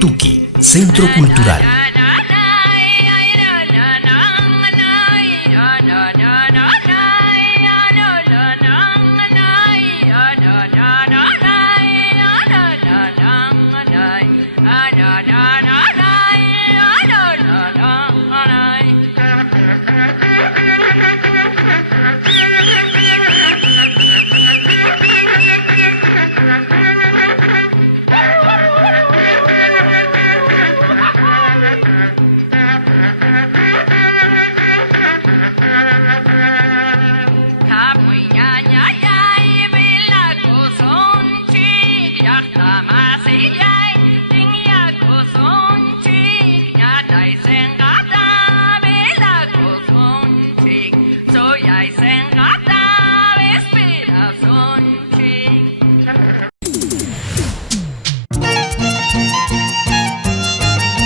Tuki, Centro Cultural.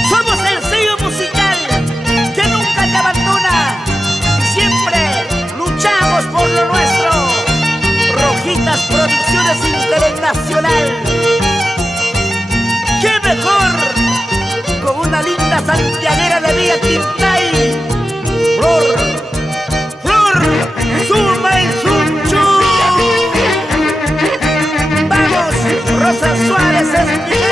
Somos el sello musical que nunca te abandona y siempre luchamos por lo nuestro. Rojitas Producciones Internacional. ¡Qué mejor! Con una linda santiaguera de Villa Quintay. Flor, Suma y Sunchu. Vamos, Rosa Suárez es mi